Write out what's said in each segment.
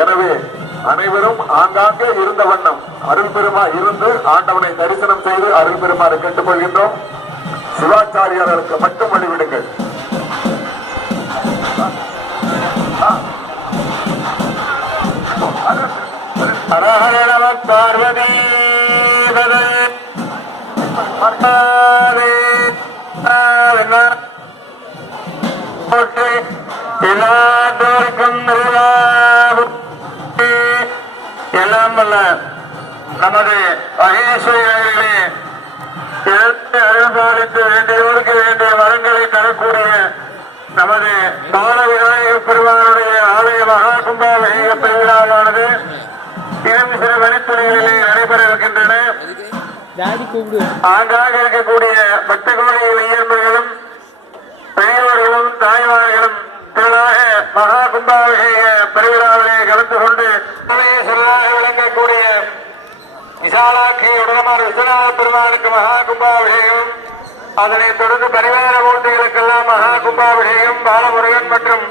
எனவே அனைவரும் ஆங்காங்கே இருந்த வண்ணம் அருள் பெருமா இருந்து ஆண்டவனை தரிசனம் செய்து அருள் பெருமாறு கேட்டுக்கொள்கின்றோம். சிவாச்சாரியார்களுக்கு மட்டும் வழிவிடுங்கள். பார்வதி எல்லாத்தோருக்கும் எல்லாம் வல்ல நமது மகேஸ்வரிகளே அருள்பாலித்து வேண்டியவருக்கு வேண்டிய வரங்களை தரக்கூடிய நமது பால விநாயகர் பெருமானுடைய ஆலய மகா கும்பாபிஷேக பெருவிழாவானது இன்னும் சில வழித்துறைகளிலே நடைபெற இருக்கின்றன. ஆங்காக இருக்கக்கூடிய பக்த கோடிகள் இயல்புகளும் பெரியவர்களும் தாய்மார்களும் திரளாக மகா கும்பாபிஷேக பெருவிழாவிலே கலந்து கொண்டு சிறலாக விளங்கக்கூடிய விசாலாட்சி உடனமான விஸ்வநாத பெருமானுக்கு மகா கும்பாபிஷேகம், அதனைத் தொடர்ந்து பரிவார மூர்த்திகளுக்கெல்லாம் மகா கும்பாபிஷேகம், பாலமுருகன் மற்றும்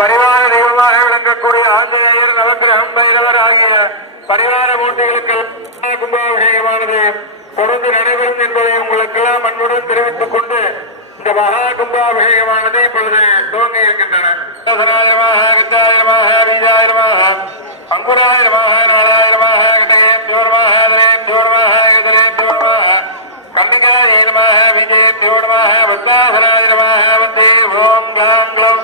பரிவார தெய்வமாக விளங்கக்கூடிய ஆஞ்சநேயர், நவக்கிரகம், பைரவர் ஆகிய பரிவார மூர்த்திகளுக்கு கும்பாபிஷேகமானது தொடர்ந்து நடைபெறும் என்பதை உங்களுக்கெல்லாம் அன்புடன் தெரிவித்துக் கொண்டு இந்த மகா கும்பாபிஷேகமானது இப்பொழுது துவங்கி இருக்கின்றன. அங்குராயிரமாக நாலாயிரமாக கண்ணிகாயிரமாக விஜயம் தோடமாக வந்தாசனாயிரமாக வந்தே ஓம் காங்கம்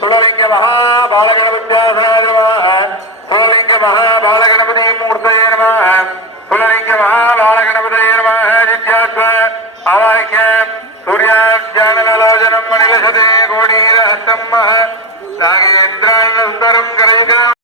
துளலிங்க மகா பாலகணபத்யாசனாயிரமாக துளலிங்க மகா பாலகணபதி மூர்த்தயமாக துளலிங்க மகா பாலகணபதியமாக நித்யாத்வ அவாய்க்க சூர்யாஜானலோஜனம் மணிலசதே கோடீர ஹஸ்தம் நாகேந்திர சுந்தரம் கரைஜ